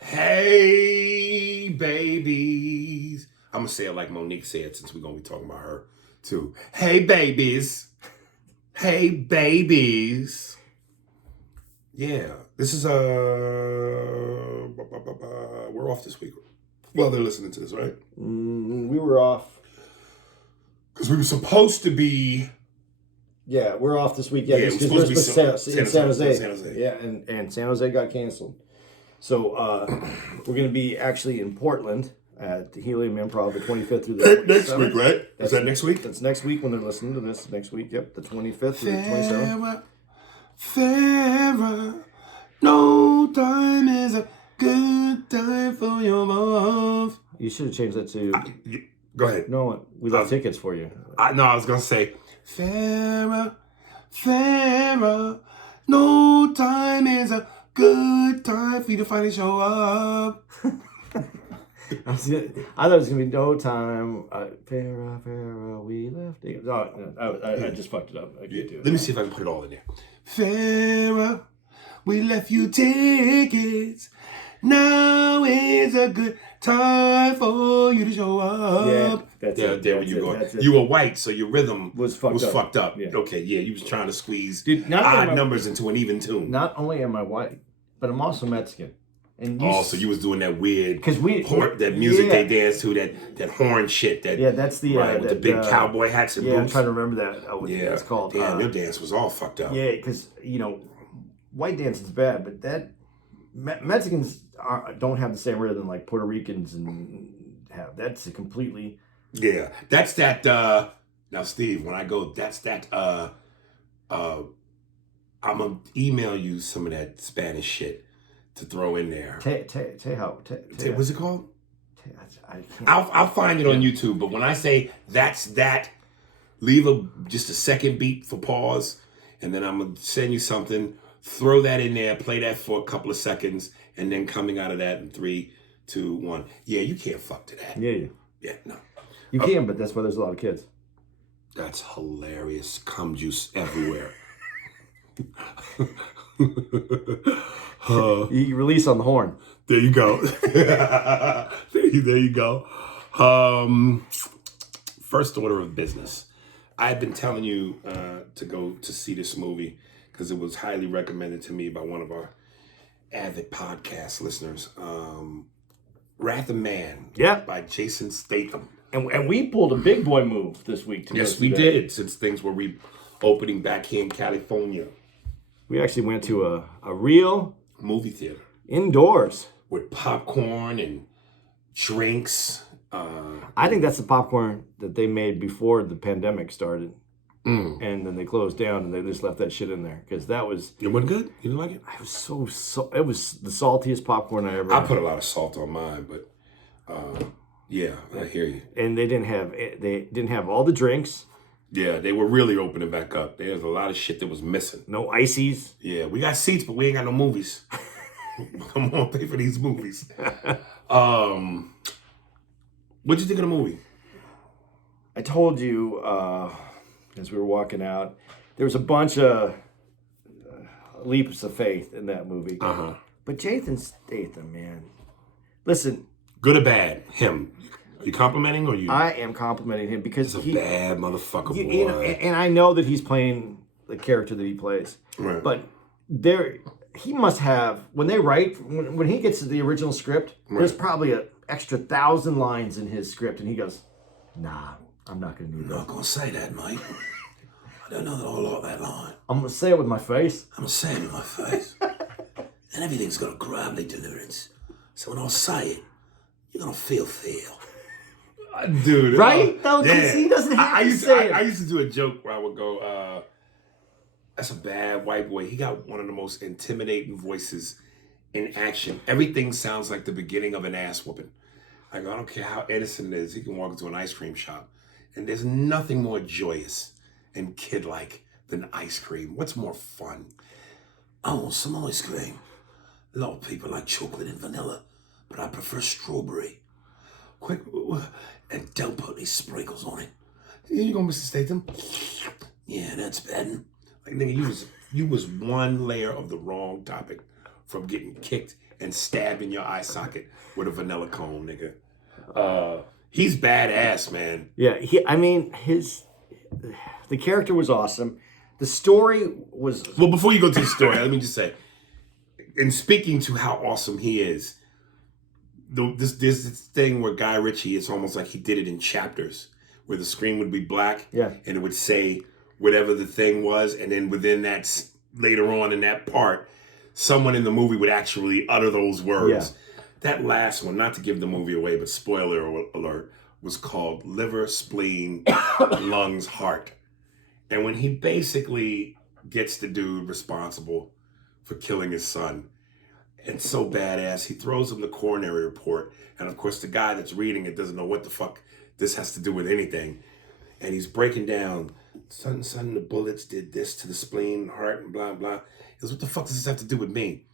Hey, babies. I'm going to say it like Monique said since we're going to be talking about her too. Hey, babies. Hey, babies. Yeah, this is we're off this week. Well, they're listening to this, right? We were off. Because we were supposed to be... Yeah, we're off this week. Yeah, we're supposed to be in San Jose. San Jose. Yeah, and San Jose got canceled. So we're going to be actually in Portland at the Helium Improv the 25th through the 27th. Next week, right? Is that next week? That's next week when they're listening to this. Next week, yep, the 25th through the 27th. Farewell, no time is a good time for your love. You should have changed that to... Go ahead. No, we left tickets for you. I was going to say, farewell, no time is a good time for you to finally show up. I thought it was going to be no time. Farewell, we left tickets. I just fucked it up. I can't do it. Let me see if I can put it all in there. Farewell, we left you tickets. Now is a good time for you to show up. Yeah, that's it. There you go. You were white, so your rhythm was fucked up. Yeah. Okay, yeah, you was trying to squeeze odd numbers into an even tune. Not only am I white, but I'm also Mexican. And so you was doing that weird that music they dance to, that horn shit. That's the with the big cowboy hats and boots. I'm trying to remember that. What it's called. Damn, your dance was all fucked up. Yeah, because white dance is bad, but that Mexicans don't have the same rhythm like Puerto Ricans and have. That's a completely... Yeah, that's that... now, Steve, when I go, that's that... I'm going to email you some of that Spanish shit to throw in there. What's it called? I'll find it on YouTube, but when I say that's that, leave just a second beat for pause, and then I'm going to send you something... Throw that in there, play that for a couple of seconds, and then coming out of that in 3, 2, 1. Yeah, you can't fuck to that. Yeah. Yeah, no. You can, but that's why there's a lot of kids. That's hilarious. Cum juice everywhere. You release on the horn. There you go. there you go. First order of business. I've been telling you to go to see this movie because it was highly recommended to me by one of our avid podcast listeners. Wrath of Man by Jason Statham. And we pulled a big boy move this week. Yes, we did, since things were reopening back here in California. We actually went to a real... movie theater. Indoors. With popcorn and drinks. I think that's the popcorn that they made before the pandemic started. And then they closed down and they just left that shit in there because that was... It wasn't good? You didn't like it? It was it was the saltiest popcorn I ever... I put a lot of salt on mine, but yeah, I hear you. And they didn't have all the drinks. Yeah, they were really opening back up. There's a lot of shit that was missing. No ices. Yeah, we got seats, but we ain't got no movies. Come on, pay for these movies. What'd you think of the movie? I told you... as we were walking out, there was a bunch of leaps of faith in that movie. But Jason Statham, man. Listen. Good or bad? Him. Are you complimenting or you? I am complimenting him because he's a bad motherfucker, boy. And I know that he's playing the character that he plays. Right. But he must have, when they write, when he gets to the original script, there's probably an extra 1,000 lines in his script. And he goes, nah. I'm not going to do that. I'm not going to say that, mate. I don't know that I'll like that line. I'm going to say it with my face. I'm going to say it with my face. And everything's got a gravelly deliverance. So when I say it, you're going to feel. Dude. Right? No, because he doesn't have to say it. I used to do a joke where I would go, that's a bad white boy. He got one of the most intimidating voices in action. Everything sounds like the beginning of an ass whooping. I go, I don't care how innocent it is. He can walk into an ice cream shop. And there's nothing more joyous and kid-like than ice cream. What's more fun? I want some ice cream. A lot of people like chocolate and vanilla, but I prefer strawberry. Quick, and don't put any sprinkles on it. Here you go, Mr. Statham. Yeah, that's bad. Like, nigga, you was one layer of the wrong topic from getting kicked and stabbed in your eye socket with a vanilla cone, nigga. He's badass, man. Yeah, the character was awesome. The story was... Well, before you go to the story, let me just say, in speaking to how awesome he is, there's this thing where Guy Ritchie, it's almost like he did it in chapters, where the screen would be black, Yeah. and it would say whatever the thing was, and then within that, later on in that part, someone in the movie would actually utter those words. Yeah. That last one, not to give the movie away, but spoiler alert, was called Liver, Spleen, Lungs, Heart. And when he basically gets the dude responsible for killing his son, and so badass, he throws him the coronary report. And of course, the guy that's reading it doesn't know what the fuck this has to do with anything. And he's breaking down, son, the bullets did this to the spleen, heart, and blah, blah. He goes, what the fuck does this have to do with me?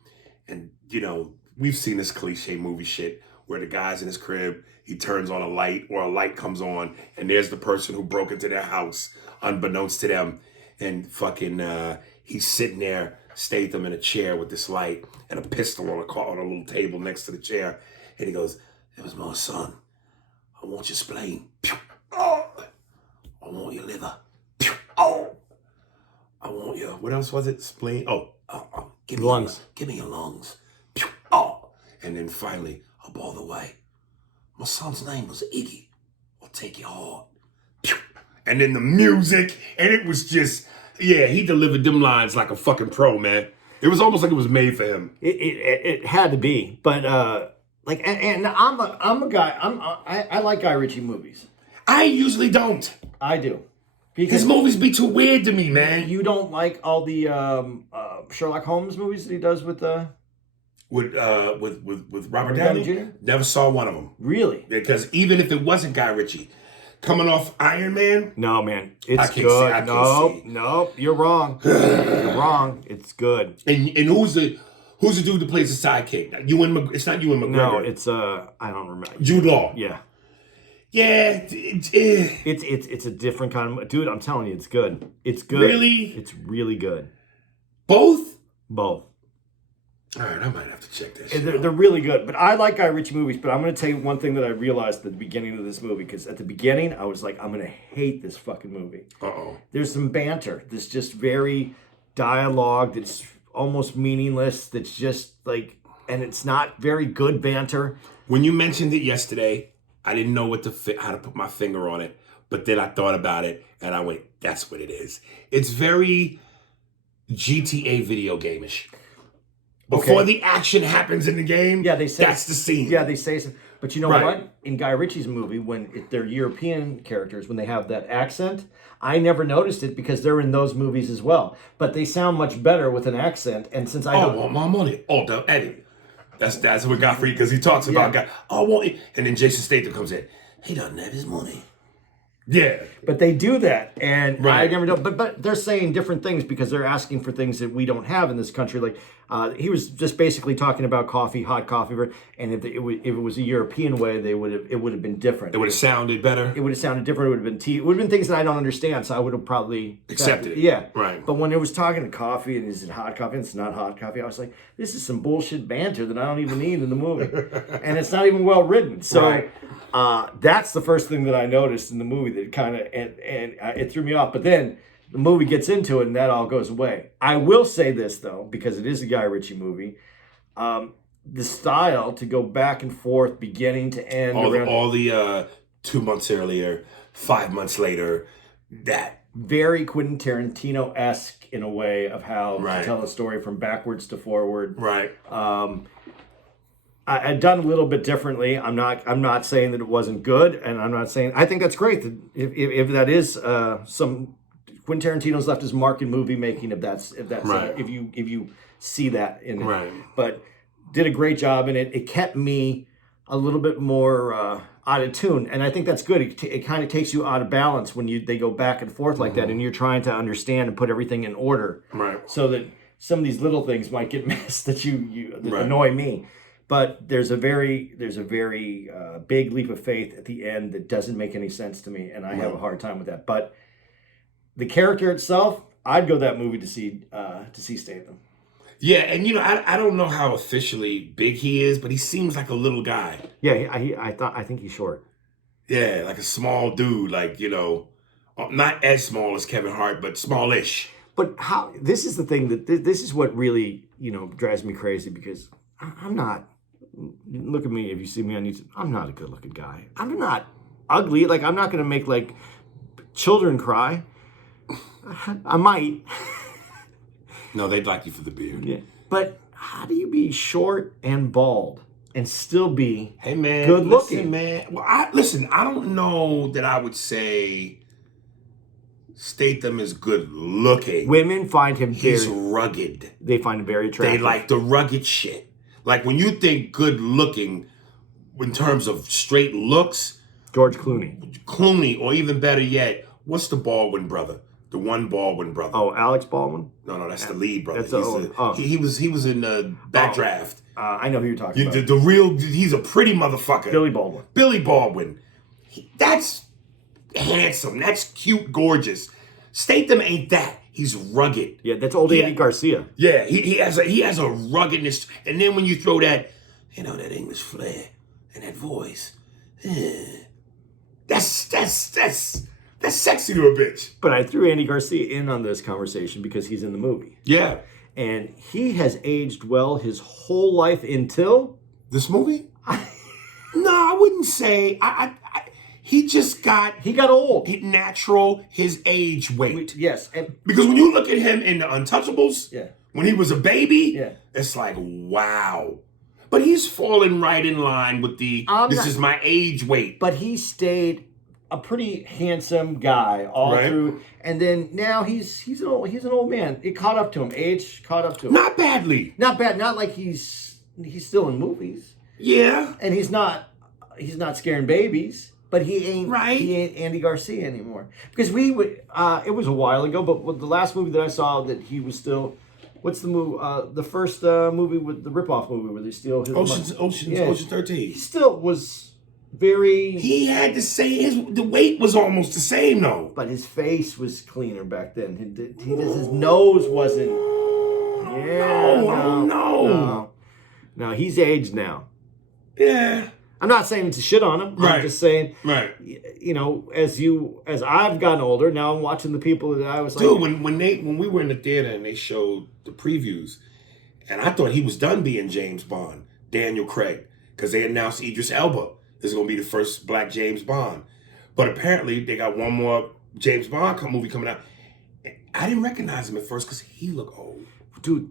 And, you know, we've seen this cliche movie shit where the guy's in his crib, he turns on a light, or a light comes on, and there's the person who broke into their house, unbeknownst to them. And fucking, he's sitting there, Statham in a chair with this light and a pistol on a little table next to the chair. And he goes, it was my son. I want your spleen. Oh. I want your liver. Oh. I want your, what else was it? Spleen. Oh. Give me lungs. Give me your lungs. Oh. And then finally, up all the way. My son's name was Iggy. I'll take your heart. And then the music, and it was just, yeah, he delivered them lines like a fucking pro, man. It was almost like it was made for him. It had to be, but and I'm a guy. I like Guy Ritchie movies. I usually don't. I do. Because his movies be too weird to me, man. You don't like all the Sherlock Holmes movies that he does with Robert Downey Jr.? Never saw one of them. Really? Because even if it wasn't Guy Ritchie, coming off Iron Man? No, man. It's good. Nope. You're wrong. You're wrong. It's good. And who's the dude that plays the sidekick? It's not Ewan McGregor. No, it's I don't remember. Jude Law. Yeah. Yeah. It's a different kind of dude. I'm telling you, it's good. It's good. Really? It's really good. Both. All right, I might have to check this. They're really good. But I like Guy Ritchie movies. But I'm going to tell you one thing that I realized at the beginning of this movie. Because at the beginning, I was like, I'm going to hate this fucking movie. Uh-oh. There's some banter. There's just very dialogue that's almost meaningless. That's just like, and it's not very good banter. When you mentioned it yesterday, I didn't know how to put my finger on it. But then I thought about it, and I went, that's what it is. It's very GTA video game-ish. Before the action happens in the game, they say that's the scene. Yeah, they say so. But you know what? In Guy Ritchie's movie, when they're European characters, when they have that accent, I never noticed it because they're in those movies as well. But they sound much better with an accent. And since I want my money. Oh, Eddie. That's what Godfrey, because he talks about guy. I want it. And then Jason Statham comes in. He doesn't have his money. Yeah. But they do that, and I never know. But they're saying different things because they're asking for things that we don't have in this country. Like he was just basically talking about coffee, hot coffee, and if it was a European way, it would have been different. It would have sounded better. It would have sounded different. It would have been tea. It would have been things that I don't understand, so I would have probably accepted it. Yeah, right. But when it was talking to coffee and is it hot coffee and it's not hot coffee, I was like, this is some bullshit banter that I don't even need in the movie, and it's not even well written. So. That's the first thing that I noticed in the movie that kind of and it threw me off. But then the movie gets into it and that all goes away. I will say this though, because it is a Guy Ritchie movie, the style to go back and forth, beginning to end, all the 2 months earlier, 5 months later, that very Quentin Tarantino-esque in a way of how to tell a story from backwards to forward. Right. I'd done a little bit differently. I'm not saying that it wasn't good, and I'm not saying I think that's great. That if that is some Quentin Tarantino's left his mark in movie making. If you see that in it, but did a great job in it. It kept me a little bit more out of tune, and I think that's good. It kind of takes you out of balance when they go back and forth like that, and you're trying to understand and put everything in order, so that some of these little things might get missed that annoy me. But there's a very big leap of faith at the end that doesn't make any sense to me, and I have a hard time with that. But the character itself, I'd go that movie to see Statham. Yeah, and I don't know how officially big he is, but he seems like a little guy. Yeah, I think he's short. Yeah, like a small dude, like, not as small as Kevin Hart, but smallish. But how? This is the thing that this is what really drives me crazy because I'm not. Look at me if you see me on YouTube. I'm not a good-looking guy. I'm not ugly. Like I'm not going to make like children cry. I might. No, they'd like you for the beard. Yeah. But how do you be short and bald and still be Hey man, good looking? Listen, man. Well, I don't know that I would say Statham is good looking. Women find him He's rugged. They find him very attractive. They like the rugged shit. Like when you think good looking in terms of straight looks, George Clooney, or even better yet, what's the Baldwin brother? The one Baldwin brother. Oh, Alex Baldwin? No, that's the lead brother. That's he was in the Backdraft. I know who you're talking about. The real, he's a pretty motherfucker. Billy Baldwin. That's handsome. That's cute, gorgeous. Statham ain't that. He's rugged. Yeah, that's old Andy Garcia. Yeah, he has a ruggedness, and then when you throw that, that English flair and that voice, that's sexy to a bitch. But I threw Andy Garcia in on this conversation because he's in the movie. Yeah. And he has aged well his whole life until this movie. No, I wouldn't say. He just got old. His age weight. Yes. Because when you look at him in the Untouchables, when he was a baby, it's like, wow. But he's fallen right in line with this is my age weight. But he stayed a pretty handsome guy all through, and then now he's an old man. It caught up to him. Age caught up to him. Not badly. Not bad. Not like he's still in movies. Yeah. And he's not scaring babies. But he ain't right. He ain't Andy Garcia anymore. Because it was a while ago. But the last movie that I saw that he was still. What's the movie? The first movie with the ripoff movie where they steal his Ocean 13. He still was very. He had the same. The weight was almost the same though. But his face was cleaner back then. His nose wasn't. No, he's aged now. Yeah. I'm not saying to shit on him. Right. I'm just saying, right. As I've gotten older, now I'm watching the people that I was like. Dude, when we were in the theater and they showed the previews, and I thought he was done being James Bond, Daniel Craig, because they announced Idris Elba is going to be the first black James Bond. But apparently they got one more James Bond movie coming out. I didn't recognize him at first because he looked old. Dude,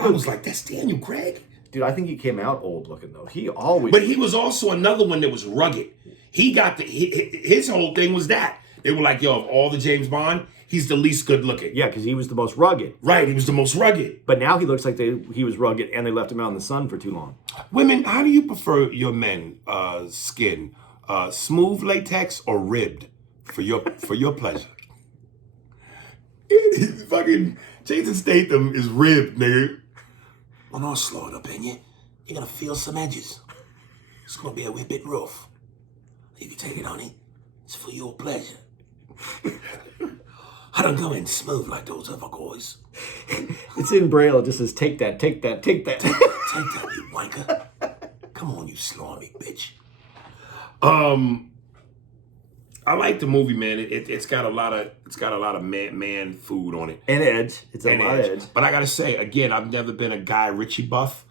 I was like, that's Daniel Craig? Dude, I think he came out old looking though. He always. But he was also another one that was rugged. He got his whole thing was that they were like, yo, of all the James Bond, he's the least good looking. Yeah, because he was the most rugged. Right, he was the most rugged. But now he looks like he was rugged, and they left him out in the sun for too long. Women, how do you prefer your men skin? Smooth latex or ribbed for your pleasure? Fucking Jason Statham is ribbed, nigga. When I slow it up in you, you're gonna feel some edges. It's gonna be a wee bit rough. If you take it, honey, it's for your pleasure. I don't go in smooth like those other guys. It's in Braille. It just says, take that, take that, take that. Take that, you wanker. Come on, you slimy bitch. I like the movie, man. It's got a lot of man food on it. And edge. It's a lot of edge. But I gotta say, again, I've never been a Guy Ritchie buff.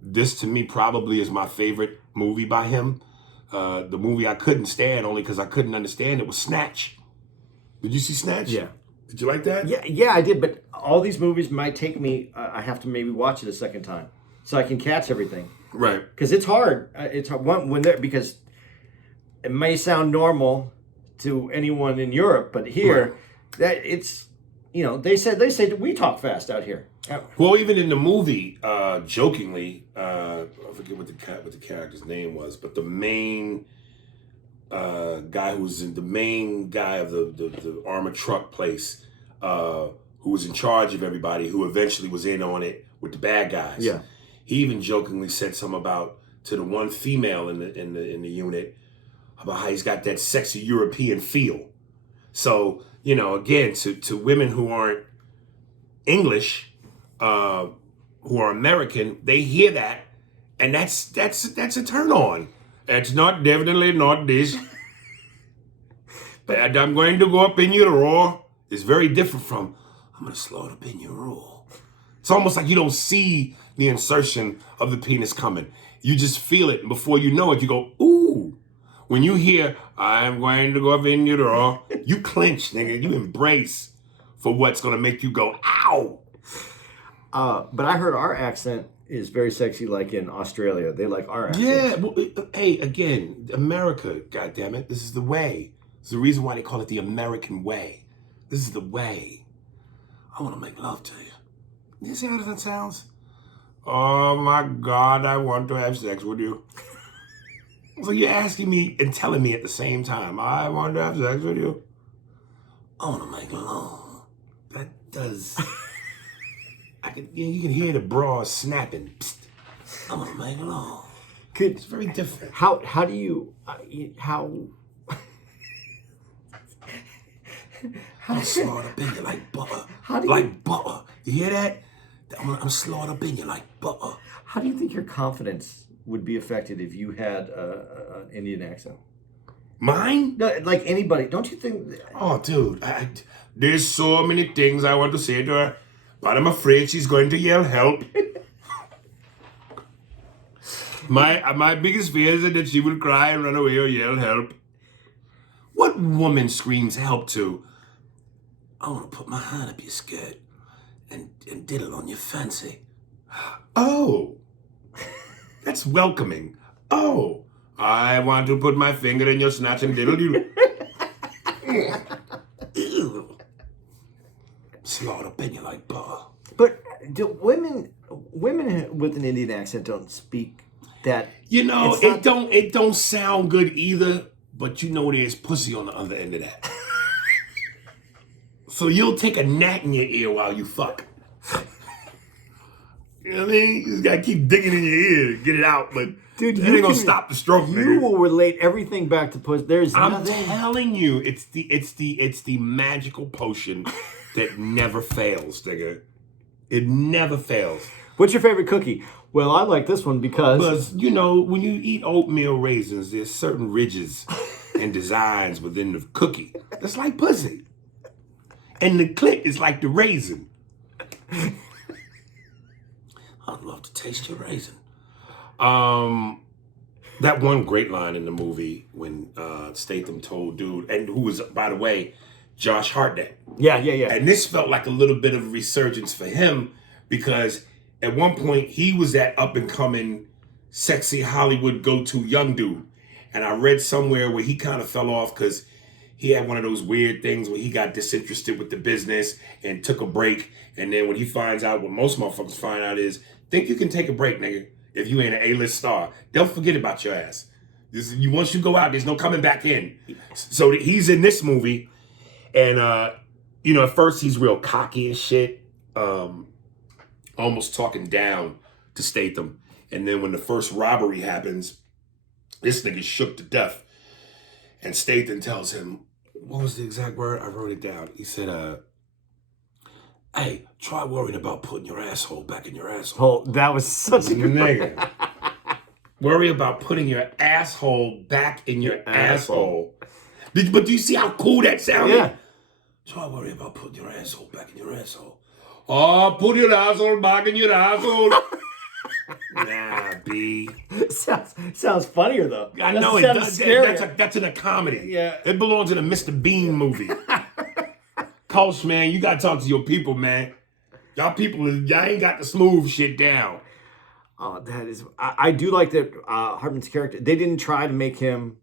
This to me probably is my favorite movie by him. The movie I couldn't stand only because I couldn't understand it was Snatch. Did you see Snatch? Yeah. Did you like that? Yeah, I did. But all these movies might take me. I have to maybe watch it a second time so I can catch everything. Right. Because it's hard. It's hard because it may sound normal to anyone in Europe, but here, that it's they say we talk fast out here. Well, even in the movie, jokingly, I forget what the character's name was, but the main guy the main guy of the armored truck place, who was in charge of everybody, who eventually was in on it with the bad guys. Yeah. He even jokingly said something about to the one female in the unit about how he's got that sexy European feel. So again, to women who aren't English, who are American, they hear that, and that's a turn on. It's definitely not this. But I'm going to go up in your raw. It's very different from I'm going to slow it up in your raw. It's almost like you don't see the insertion of the penis coming. You just feel it, and before you know it, you go, ooh. When you hear, I'm going to go up in your raw, you clench, nigga. You embrace for what's going to make you go, ow. But I heard our accent is very sexy, like in Australia. They like our accent. Yeah. Well, hey, again, America, goddammit. This is the way. It's the reason why they call it the American way. This is the way. I want to make love to you. You see how that sounds? Oh my God, I want to have sex with you. So you're asking me and telling me at the same time, I want to have sex with you. I want to make love. That does. You can hear the bra snapping. Psst. I want to make love. It's very different. How do you how? I'm slaughtered up in you like butter. Like butter. You hear that? I'm slaughtered up in you like butter. How do you think your confidence would be affected if you had an Indian accent? Mine? No, like anybody. Don't you think? Oh, dude. There's so many things I want to say to her, but I'm afraid she's going to yell help. My biggest fear is that she will cry and run away or yell help. What woman screams help to? I want to put my hand up your skirt and diddle on your fancy. Oh, that's welcoming. Oh, I want to put my finger in your snatch and diddle you. Ew. Slaughter up in you like butter. But do women with an Indian accent don't speak that? You know, it don't sound good either. But you know there's pussy on the other end of that. So you'll take a gnat in your ear while you fuck. You know what I mean? You just gotta keep digging in your ear to get it out, but dude, that ain't gonna stop the stroke, you nigga. will relate everything back to pussy. I'm telling you, it's the magical potion that never fails, nigga. It never fails. What's your favorite cookie? Well, I like this one because you know, when you eat oatmeal raisins, there's certain ridges and designs within the cookie. It's like pussy. And the clit is like the raisin. I'd love to taste your raisin. That one great line in the movie when Statham told dude, and who was, by the way, Josh Hartnett. Yeah. And this felt like a little bit of a resurgence for him because at one point he was that up and coming, sexy Hollywood go-to young dude. And I read somewhere where he kind of fell off because he had one of those weird things where he got disinterested with the business and took a break. And then when he finds out, what most motherfuckers find out is, think you can take a break, nigga, if you ain't an A-list star. They'll forget about your ass. Once you go out, there's no coming back in. So he's in this movie, and at first he's real cocky and shit, almost talking down to Statham. And then when the first robbery happens, this nigga shook to death. And Statham tells him, what was the exact word? I wrote it down. He said, hey, try worrying about putting your asshole back in your asshole. Oh, that was such a good nigga. Worry about putting your asshole back in your asshole. But do you see how cool that sounded? Yeah. Try worry about putting your asshole back in your asshole. Oh, put your asshole back in your asshole. Nah, B. Sounds funnier though. I know it does. That's in a comedy. Yeah. It belongs in a Mr. Bean movie. Coach, man, you gotta talk to your people, man. Y'all ain't got the smooth shit down. Oh, that is. I do like that Hartman's character. They didn't try to make him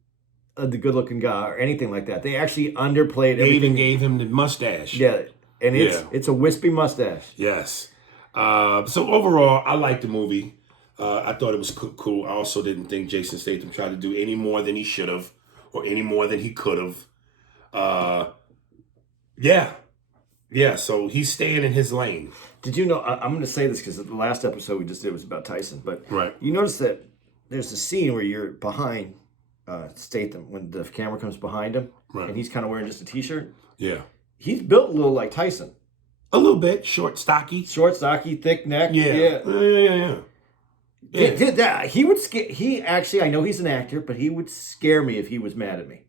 the good-looking guy or anything like that. They actually underplayed everything. They even gave him the mustache. Yeah, and it's a wispy mustache. Yes. So overall, I liked the movie. I thought it was cool. I also didn't think Jason Statham tried to do any more than he should have, or any more than he could have. Yeah. So he's staying in his lane. Did you know? I'm going to say this because the last episode we just did was about Tyson, but right. You notice that there's a scene where you're behind Statham when the camera comes behind him, right. And he's kind of wearing just a t-shirt. Yeah. He's built a little like Tyson. A little bit. Short, stocky. Short, stocky, thick neck. Yeah. Yeah. He would scare. He actually, I know he's an actor, but he would scare me if he was mad at me.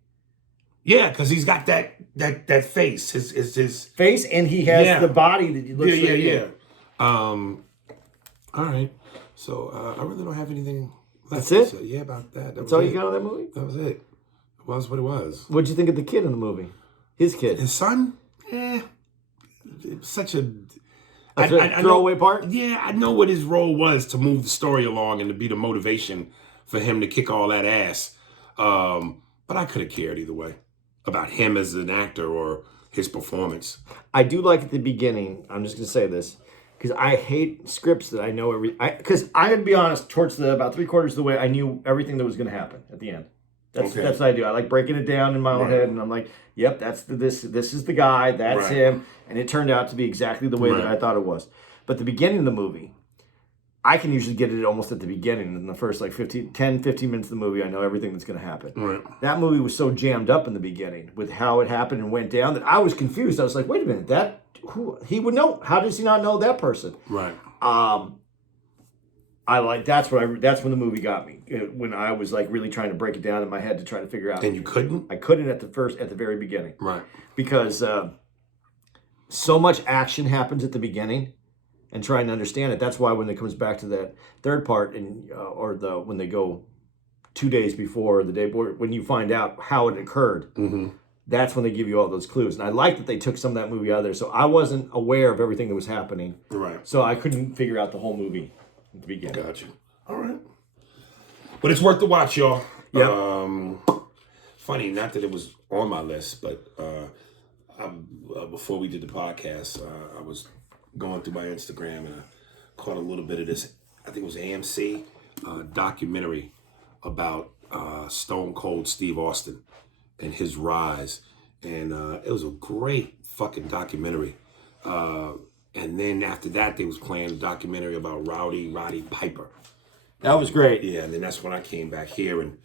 Yeah, because he's got that face. His face, and he has the body that looks like Yeah. All right. So I really don't have anything left. That's it? Yeah, about that. That's all you got on that movie? That was it. It was what it was. What'd you think of the kid in the movie? His kid. His son? It was such a throwaway part? Yeah, I know what his role was to move the story along and to be the motivation for him to kick all that ass. But I could have cared either way about him as an actor or his performance. I do like at the beginning, I'm just going to say this, because I hate scripts that I know because I had to be honest, towards about 3/4 of the way, I knew everything that was going to happen at the end. That's what I do. I like breaking it down in my own head, and I'm like, yep, this is the guy, that's him, and it turned out to be exactly the way that I thought it was. But the beginning of the movie, I can usually get it almost at the beginning. In the first 15 minutes of the movie, I know everything that's going to happen. Right. That movie was so jammed up in the beginning with how it happened and went down that I was confused. I was like, wait a minute, he would know. How does he not know that person? Right. That's when the movie got me. When I was like really trying to break it down in my head to try to figure out. And you couldn't? I couldn't at the very beginning. Right. Because so much action happens at the beginning. And trying to understand it. That's why when it comes back to that third part, when they go 2 days before the day when you find out how it occurred, that's when they give you all those clues. And I like that they took some of that movie out of there, so I wasn't aware of everything that was happening. Right. So I couldn't figure out the whole movie at the beginning. Gotcha. All right. But it's worth the watch, y'all. Yeah. Funny, not that it was on my list, but before we did the podcast, I was going through my Instagram and I caught a little bit of this, I think it was AMC documentary about Stone Cold Steve Austin and his rise. And it was a great fucking documentary. And then after that, they was playing a documentary about Roddy Piper. That was great. Yeah, and then that's when I came back here and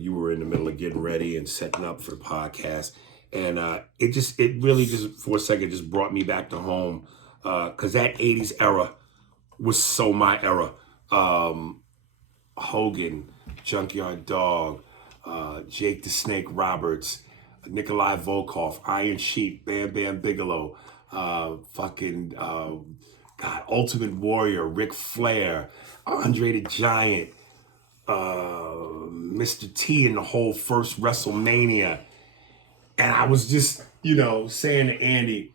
you were in the middle of getting ready and setting up for the podcast. And it really just for a second just brought me back to home. Because that 80s era was so my era. Hogan, Junkyard Dog, Jake the Snake Roberts, Nikolai Volkov, Iron Sheik, Bam Bam Bigelow, Ultimate Warrior, Ric Flair, Andre the Giant, Mr. T in the whole first WrestleMania. And I was just, saying to Andy,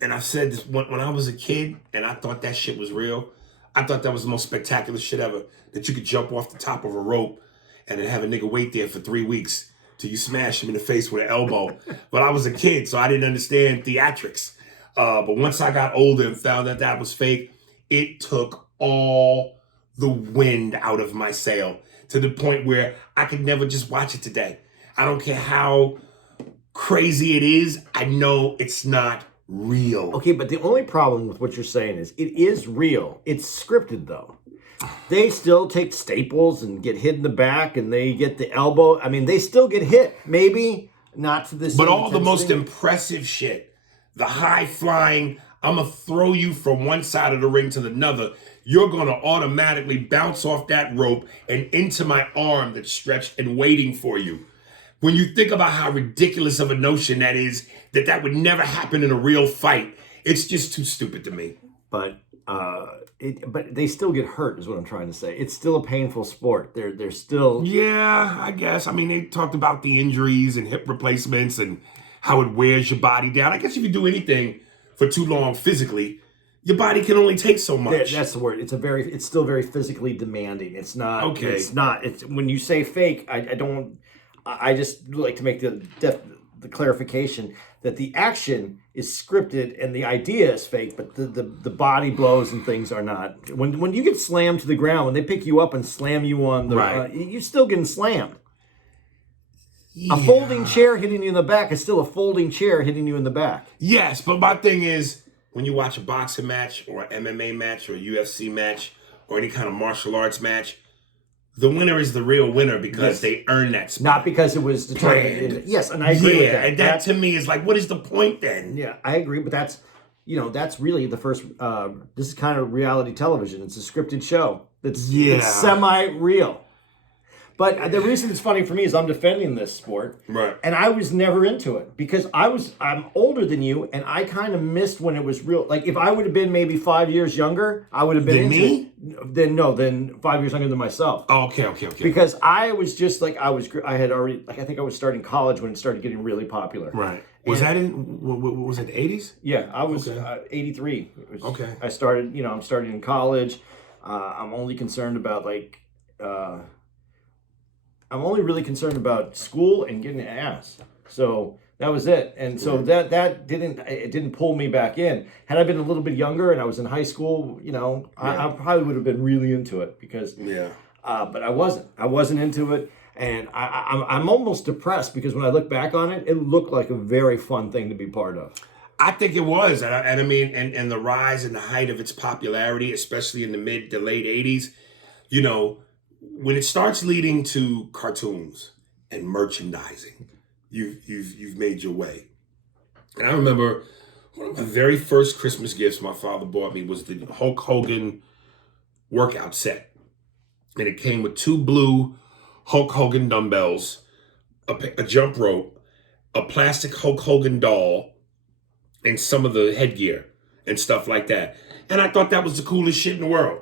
and I said this when I was a kid and I thought that shit was real. I thought that was the most spectacular shit ever. That you could jump off the top of a rope and then have a nigga wait there for 3 weeks till you smash him in the face with an elbow. But I was a kid, so I didn't understand theatrics. But once I got older and found that that was fake, it took all the wind out of my sail to the point where I could never just watch it today. I don't care how crazy it is. I know it's not real. Okay, but the only problem with what you're saying is it is real. It's scripted, though. They still take staples and get hit in the back, and they get the elbow. I mean, they still get hit. Maybe not to this. But all the most impressive shit, the high flying, I'm going to throw you from one side of the ring to the other. You're going to automatically bounce off that rope and into my arm that's stretched and waiting for you. When you think about how ridiculous of a notion that is, that would never happen in a real fight, it's just too stupid to me. But they still get hurt, is what I'm trying to say. It's still a painful sport. They're still. Yeah, I guess. I mean, they talked about the injuries and hip replacements and how it wears your body down. I guess if you do anything for too long physically, your body can only take so much. That's the word. It's still very physically demanding. It's not. Okay. It's not. It's when you say fake. I just like to make the clarification that the action is scripted and the idea is fake, but the body blows and things are not. When you get slammed to the ground, when they pick you up and slam you on the, you're still getting slammed. Yeah. A folding chair hitting you in the back is still a folding chair hitting you in the back. Yes, but my thing is, when you watch a boxing match or an MMA match or a UFC match or any kind of martial arts match, the winner is the real winner because Yes. they earned that spot. Not because it was determined. Brand. Yes, and I agree with that. And that to me is like, what is the point then? Yeah, I agree, but that's, that's really the first, this is kind of reality television. It's a scripted show. It's semi-real. But the reason it's funny for me is I'm defending this sport. Right. And I was never into it because I'm older than you and I kind of missed when it was real. Like if I would have been maybe 5 years younger, I would have been into it. Then 5 years younger than myself. Oh, okay. Because I was just like, I had already, like I think I was starting college when it started getting really popular. Right. Was that was it the 80s? Yeah, I was 83. Okay. I started, I'm starting in college. I'm only concerned about I'm only really concerned about school and getting an ass. So that was it. And so that didn't pull me back in. Had I been a little bit younger and I was in high school, I probably would have been really into it because but I wasn't into it. And I'm almost depressed because when I look back on it, it looked like a very fun thing to be part of. I think it was. And I mean, and the rise and the height of its popularity, especially in the mid to late 80s, when it starts leading to cartoons and merchandising, you've made your way. And I remember one of my very first Christmas gifts my father bought me was the Hulk Hogan workout set. And it came with 2 blue Hulk Hogan dumbbells, a jump rope, a plastic Hulk Hogan doll, and some of the headgear and stuff like that. And I thought that was the coolest shit in the world.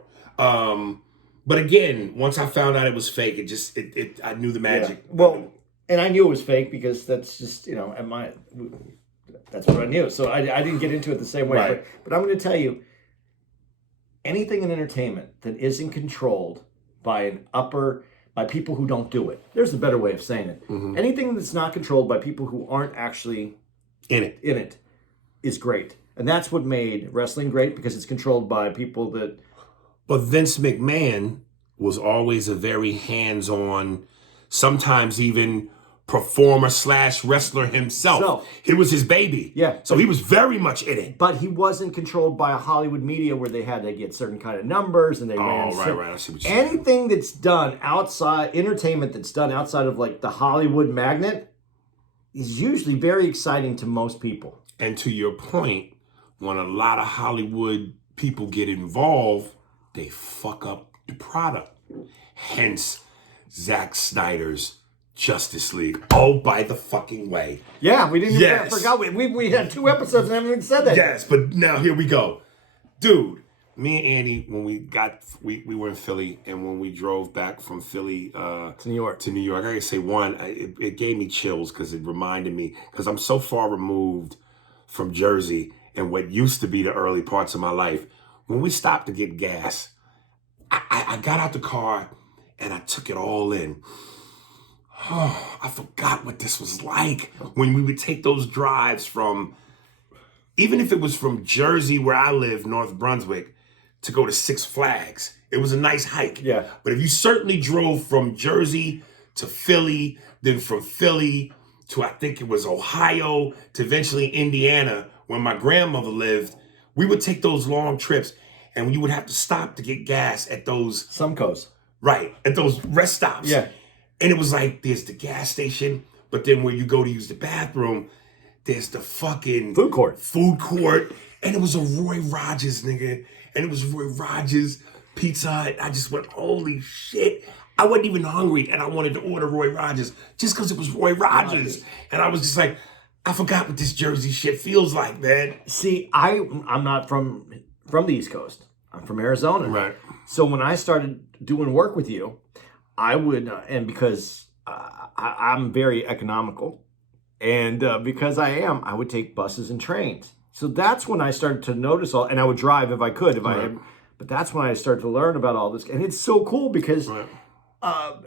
But again, once I found out it was fake, I knew the magic. Yeah. Well, and I knew it was fake because that's just, that's what I knew. So I didn't get into it the same way. Right. But I'm going to tell you, anything in entertainment that isn't controlled by people who don't do it. There's a better way of saying it. Mm-hmm. Anything that's not controlled by people who aren't actually in it is great. And that's what made wrestling great because it's controlled by people that... But Vince McMahon was always a very hands-on, sometimes even performer / wrestler himself. It was his baby. Yeah. So he was very much in it. But he wasn't controlled by a Hollywood media where they had to get certain kind of numbers and they ran... Right. I see what you're saying. Anything that's done outside, entertainment that's done outside of like the Hollywood magnet is usually very exciting to most people. And to your point, when a lot of Hollywood people get involved, they fuck up the product. Hence, Zack Snyder's Justice League. Oh, by the fucking way. Yeah, we didn't even forgot. We had 2 episodes and haven't even said that. Yes, but now here we go. Dude, me and Andy, when we were in Philly, and when we drove back from Philly to New York, I gotta say, it gave me chills because it reminded me, because I'm so far removed from Jersey and what used to be the early parts of my life. When we stopped to get gas, I got out the car and I took it all in. Oh, I forgot what this was like when we would take those drives from, even if it was from Jersey where I live, North Brunswick, to go to Six Flags. It was a nice hike. Yeah. But if you certainly drove from Jersey to Philly, then from Philly to, I think it was Ohio, to eventually Indiana, where my grandmother lived, we would take those long trips and you would have to stop to get gas at those... Sumco's. Right, at those rest stops. Yeah. And it was like, there's the gas station, but then when you go to use the bathroom, there's the fucking... Food court. And it was a Roy Rogers, nigga. And it was Roy Rogers Pizza Hut. I just went, holy shit. I wasn't even hungry, and I wanted to order Roy Rogers just because it was Roy Rogers. And I was just like, I forgot what this Jersey shit feels like, man. See, I'm not from the East Coast. I'm from Arizona. Right. So when I started doing work with you, I would, and because I'm very economical, and because I would take buses and trains. So that's when I started to notice all, and I would drive if I could, but that's when I started to learn about all this. And it's so cool because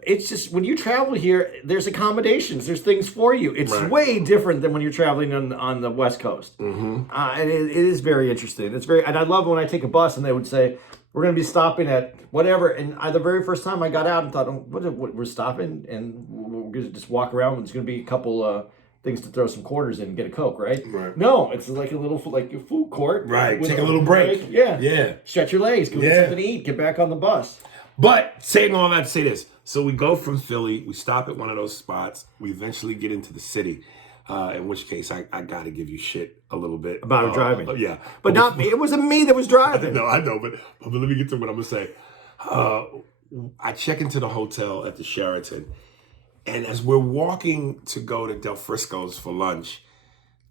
it's just, when you travel here, there's accommodations, there's things for you. It's way different than when you're traveling on the West Coast. Mm-hmm. And it is very interesting. And I love when I take a bus and they would say, we're going to be stopping at whatever. And the very first time I got out and thought, what we're stopping and we're going to just walk around. There's going to be a couple things to throw some quarters in and get a Coke, right? No, it's like a little food court. Right, take a little break. Yeah. Stretch your legs, go get something to eat, get back on the bus. But saying all that to say this, So we go from Philly, we stop at one of those spots, we eventually get into the city, in which case I got to give you shit a little bit. About driving. Yeah. But not me. It wasn't me that was driving. No, I know, but let me get to what I'm going to say. I check into the hotel at the Sheraton, and as we're walking to go to Del Frisco's for lunch,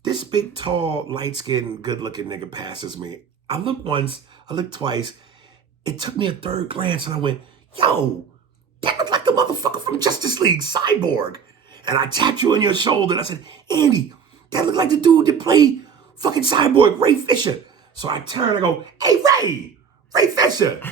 this big, tall, light-skinned, good-looking nigga passes me. I look once, I look twice. It took me a third glance, and I went, yo, that looked like the motherfucker from Justice League, Cyborg. And I tapped you on your shoulder, and I said, Andy, that looked like the dude that played fucking Cyborg, Ray Fisher. So I turn, I go, hey, Ray Fisher.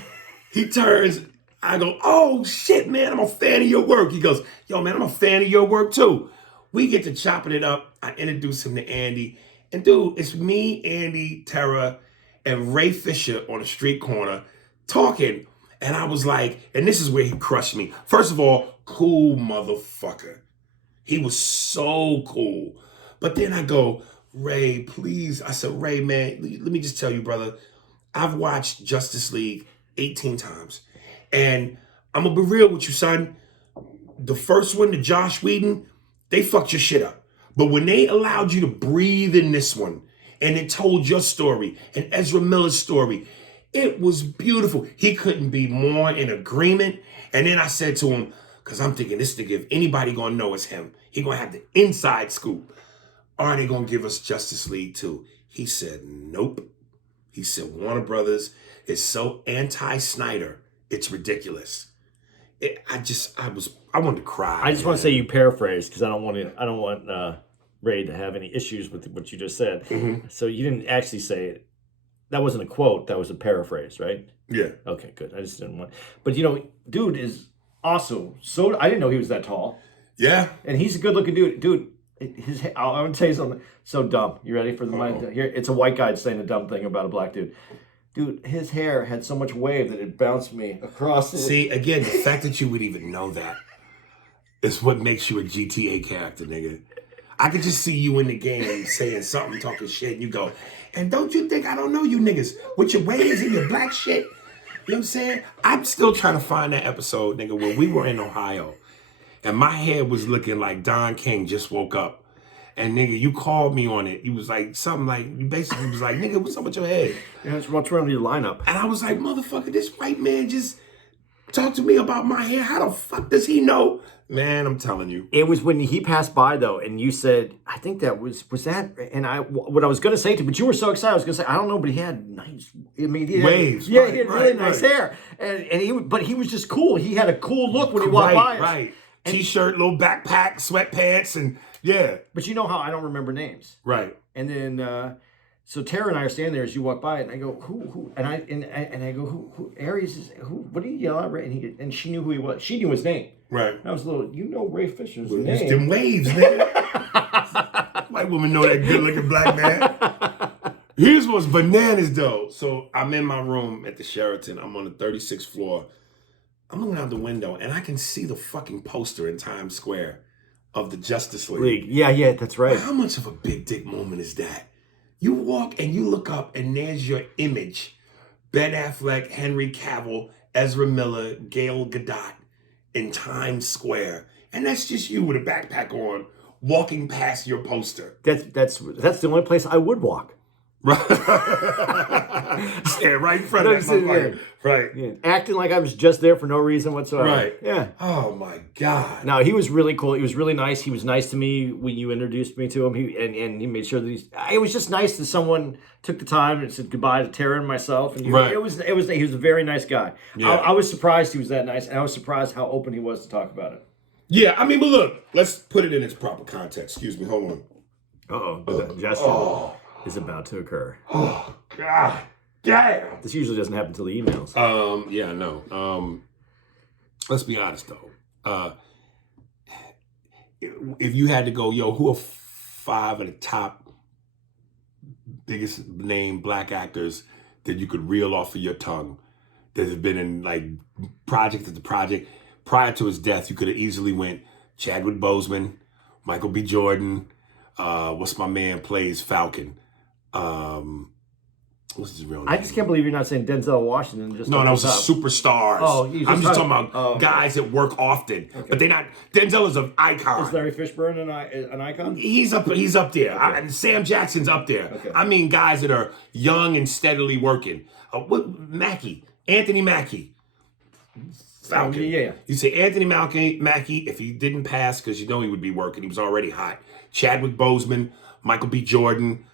He turns, I go, oh, shit, man, I'm a fan of your work. He goes, yo, man, I'm a fan of your work, too. We get to chopping it up. I introduce him to Andy. And, dude, it's me, Andy, Tara, and Ray Fisher on a street corner talking. And I was like, and this is where he crushed me. First of all, cool motherfucker. He was so cool. But then I go, Ray, please. I said, Ray, man, let me just tell you, brother, I've watched Justice League 18 times. And I'm going to be real with you, son. The first one, the Josh Whedon, they fucked your shit up. But when they allowed you to breathe in this one, and it told your story, and Ezra Miller's story, it was beautiful. He couldn't be more in agreement. And then I said to him, because I'm thinking this nigga, if anybody gonna know it's him, he gonna have the inside scoop. Are they gonna give us Justice League 2? He said, nope. He said, Warner Brothers is so anti-Snyder, it's ridiculous. I wanted to cry. I just want to say you paraphrased because I don't want Ray to have any issues with what you just said. Mm-hmm. So you didn't actually say it. That wasn't a quote. That was a paraphrase, right? Yeah. Okay, good. I just didn't want. But dude is also so. I didn't know he was that tall. Yeah. And he's a good-looking dude. Dude, I'm gonna tell you something so dumb. You ready for the mind? Here, it's a white guy saying a dumb thing about a black dude. Dude, his hair had so much wave that it bounced me across. See, again, the fact that you would even know that is what makes you a GTA character, nigga. I could just see you in the game saying something, talking shit, and you go, and don't you think I don't know you niggas with your waves and your black shit? You know what I'm saying? I'm still trying to find that episode, nigga, where we were in Ohio, and my head was looking like Don King just woke up. And nigga, you called me on it. You was like, something like, you basically was like, nigga, what's up with your head? Yeah, what's wrong with your lineup? And I was like, motherfucker, this white man just talked to me about my hair. How the fuck does he know? Man, I'm telling you. It was when he passed by, though, and you said, I think that was that, and what I was going to say to you, but you were so excited, I was going to say, I don't know, but he had nice, waves. He had really nice hair. But he was just cool. He had a cool look when he walked by us. Right. T-shirt, little backpack, sweatpants, and yeah. But you know how I don't remember names. Right. And then, so Tara and I are standing there as you walk by, and I go, who? And I go, who? Aries is who? What do you yell at? Ray? And she knew who he was. She knew his name. Right. And I was a little, Ray Fisher's name. It's them waves, nigga. White woman know that good-looking black man. Here's what's bananas, though. So I'm in my room at the Sheraton. I'm on the 36th floor. I'm looking out the window, and I can see the fucking poster in Times Square of the Justice League. Yeah, that's right. How much of a big dick moment is that? You walk and you look up, and there's your image. Ben Affleck, Henry Cavill, Ezra Miller, Gail Gadot in Times Square. And that's just you with a backpack on, walking past your poster. That's the only place I would walk. Right. Stand right in front of that motherfucker. Right. Yeah. Acting like I was just there for no reason whatsoever. Right. Yeah. Oh my God. No, he was really cool. He was really nice. He was nice to me when you introduced me to him. He made sure that it was just nice that someone took the time and said goodbye to Tara and myself. And he was a very nice guy. Yeah. I was surprised he was that nice, and I was surprised how open he was to talk about it. Yeah, I mean, but look, let's put it in its proper context. Excuse me, hold on. Gesture is about to occur. Oh, God damn. This usually doesn't happen until the emails. Yeah, I know. Let's be honest, though. If you had to go, who are 5 of the top biggest name black actors that you could reel off of your tongue that have been in, like, project after project? Prior to his death, you could have easily went Chadwick Boseman, Michael B. Jordan, what's my man plays Falcon? What's his real name? I just can't believe you're not saying Denzel Washington. Just No, that was a superstars. Oh, I'm just talking about guys that work often, but they're not. Denzel is an icon. Is Larry Fishburne an icon? He's up there. Okay. And Sam Jackson's up there. Okay. I mean, guys that are young and steadily working. Anthony Mackie. Falcon. Yeah. You say Anthony Mackie, if he didn't pass, because you know he would be working, he was already hot. Chadwick Boseman, Michael B. Jordan.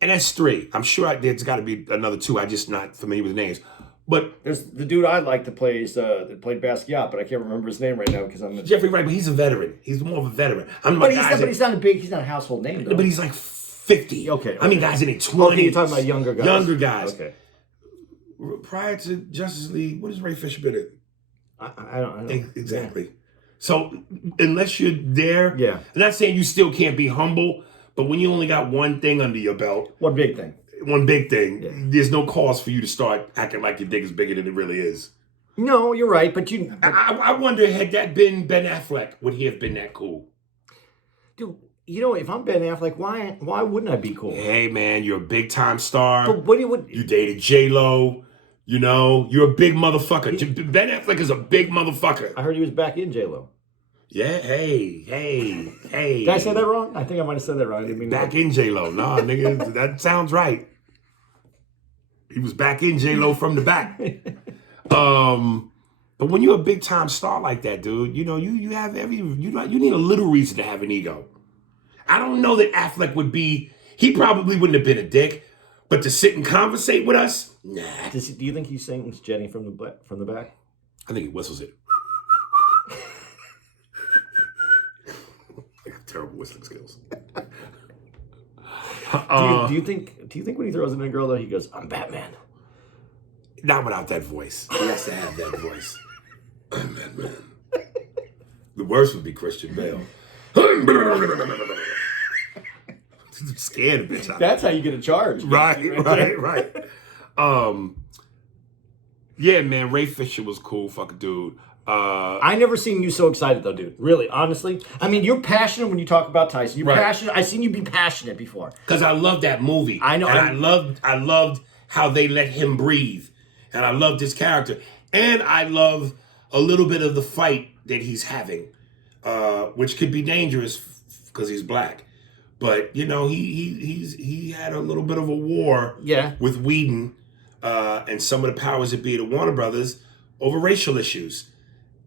And that's 3. I'm sure there's got to be another 2. I'm just not familiar with the names. But there's the dude I like that played Basquiat, but I can't remember his name right now because I'm Jeffrey Wright, but he's a veteran. He's more of a veteran. But he's not a household name, though. But he's like 50. Okay. I mean, guys in their 20s. Okay, you're talking about younger guys. Younger guys. Okay. Prior to Justice League, what is Ray Fisher been in? I don't know. Exactly. Yeah. So unless you're there, yeah. I'm not saying you still can't be humble, but when you only got one thing under your belt, one big thing, yeah. There's no cause for you to start acting like your dick is bigger than it really is. No, you're right, but I wonder, had that been Ben Affleck, would he have been that cool? Dude, if I'm Ben Affleck, why wouldn't I be cool? Hey man, you're a big time star. But you dated J-Lo. You're a big motherfucker. Ben Affleck is a big motherfucker. I heard he was back in J-Lo. Yeah, hey. Did I say that wrong? I think I might have said that wrong. I didn't mean back in J-Lo. Nah, nigga, that sounds right. He was back in J-Lo from the back. But when you're a big time star like that, dude, you have you need a little reason to have an ego. I don't know that Affleck would be. He probably wouldn't have been a dick, but to sit and conversate with us, nah. Do you think he sings Jenny from the back? I think he whistles it. I have terrible whistling skills. Do you think when he throws in a girl though he goes, "I'm Batman"? Not without that voice. He has to have that voice. I'm Batman. The worst would be Christian Bale. Scared bitch. That's how you get a charge. Right. Yeah, man. Ray Fisher was cool, fucking dude. I never seen you so excited though, dude. Really, honestly. I mean, you're passionate when you talk about Tyson. You're passionate. I've seen you be passionate before. Because I loved that movie. I know. And I loved how they let him breathe. And I loved his character. And I love a little bit of the fight that he's having, which could be dangerous because he's black. But he had a little bit of a war with Whedon and some of the powers that be at Warner Brothers over racial issues.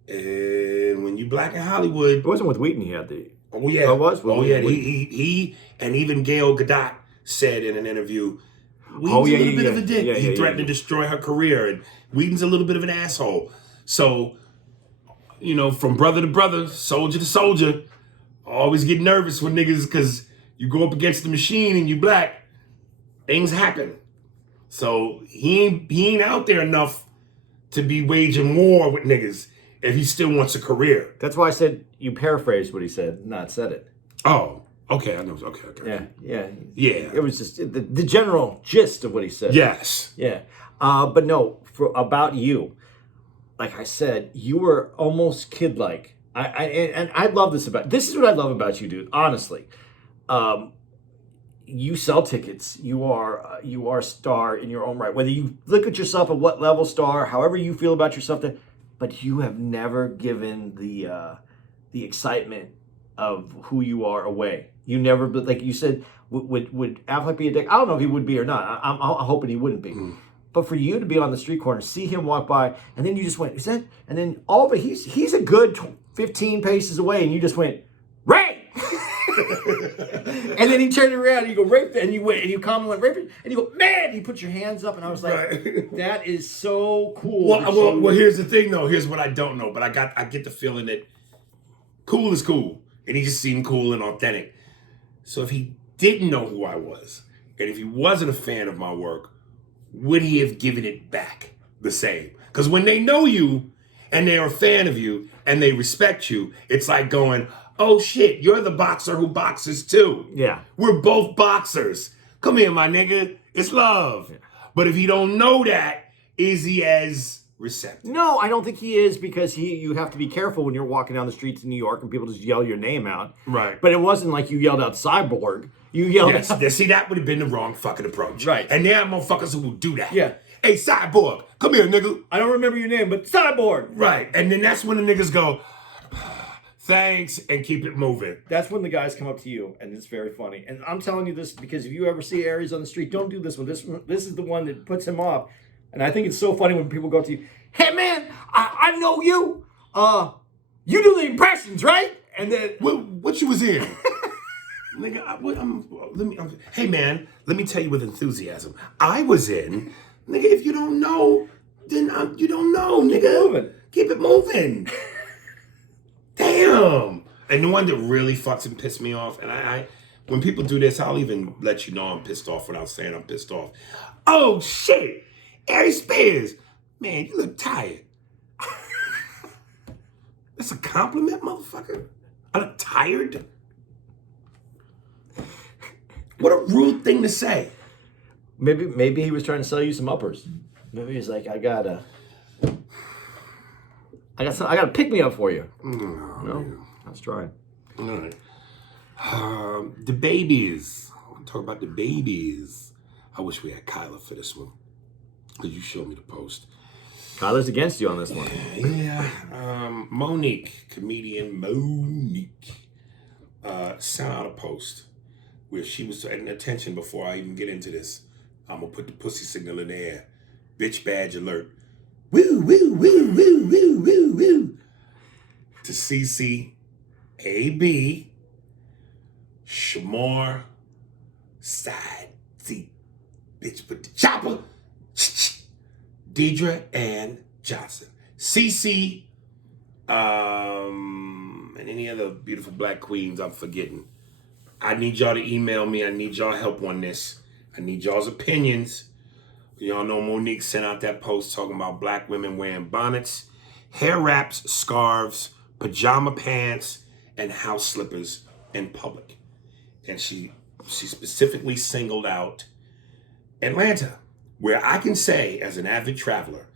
And when you black in Hollywood, it wasn't with Whedon. He had the. Oh yeah, it was. Oh yeah, he and even Gail Gadot said in an interview, Whedon's a little bit of a dick. He threatened to destroy her career, and Whedon's a little bit of an asshole. So, from brother to brother, soldier to soldier, I always get nervous when niggas, because you go up against the machine and you black, things happen. So he ain't out there enough to be waging war with niggas if he still wants a career. That's why I said you paraphrased what he said, not said it. Oh, okay. I know. Okay. Yeah. It was just the general gist of what he said. Yes. Yeah. But no, about you, like I said, you were almost kid-like. I love this about. This is what I love about you, dude. Honestly, you sell tickets. You are a star in your own right. Whether you look at yourself at what level star, however you feel about yourself, but you have never given the excitement of who you are away. You never, like you said, would Affleck be a dick? I don't know if he would be or not. I'm hoping he wouldn't be. Mm. But for you to be on the street corner, see him walk by, and then you just went, is that? And then all of it, he's a good 15 paces away, and you just went, Ray! And then he turned around and you go, Ray, and you went, and you comment like, Ray, and you go, man, you put your hands up, and I was like, that is so cool. Well, here's the thing though. Here's what I don't know, but I get the feeling that cool is cool, and he just seemed cool and authentic. So if he didn't know who I was, and if he wasn't a fan of my work, would he have given it back the same? Because when they know you and they're a fan of you and they respect you, it's like going, oh shit, you're the boxer who boxes too. Yeah. We're both boxers. Come here, my nigga. It's love. Yeah. But if he don't know that, is he as receptive. No, I don't think he is, because you have to be careful when you're walking down the streets in New York and people just yell your name out. Right. But it wasn't like you yelled out Cyborg. You yelled out. See, that would have been the wrong fucking approach. Right. And there are motherfuckers who will do that. Yeah. Hey, Cyborg, come here, nigga. I don't remember your name, but Cyborg. Right. And then that's when the niggas go, thanks, and keep it moving. That's when the guys come up to you, and it's very funny. And I'm telling you this because if you ever see Aries on the street, don't do this one. This is the one that puts him off. And I think it's so funny when people go to you, hey man, I know you. You do the impressions, right? And then what you was in? Nigga, hey man, let me tell you with enthusiasm. I was in, nigga. If you don't know, then you don't know, nigga. Keep it moving. Damn. And the one that really fucking pissed me off, and I when people do this, I'll even let you know I'm pissed off without saying I'm pissed off. Oh shit, Aries Spears, man, you look tired. That's a compliment, motherfucker. I look tired. What a rude thing to say. Maybe he was trying to sell you some uppers. Maybe he's like, I got a pick me up for you. No, let's try. All right. The babies. I want to talk about the babies. I wish we had Kyla for this one, because you showed me the post. Kyla's against you on this one. Yeah. Monique, comedian Monique, sent out a post where she was, and attention before I even get into this, I'm going to put the pussy signal in the air. Bitch badge alert. Woo, woo, woo, woo, woo, woo, woo. To CC, AB, Shamar, side seat, bitch put the chopper, Deidre and Johnson. CC, and any other beautiful black queens I'm forgetting. I need y'all to email me. I need y'all help on this. I need y'all's opinions. Y'all know Monique sent out that post talking about black women wearing bonnets, hair wraps, scarves, pajama pants, and house slippers in public. And she specifically singled out Atlanta, where I can say, as an avid traveler,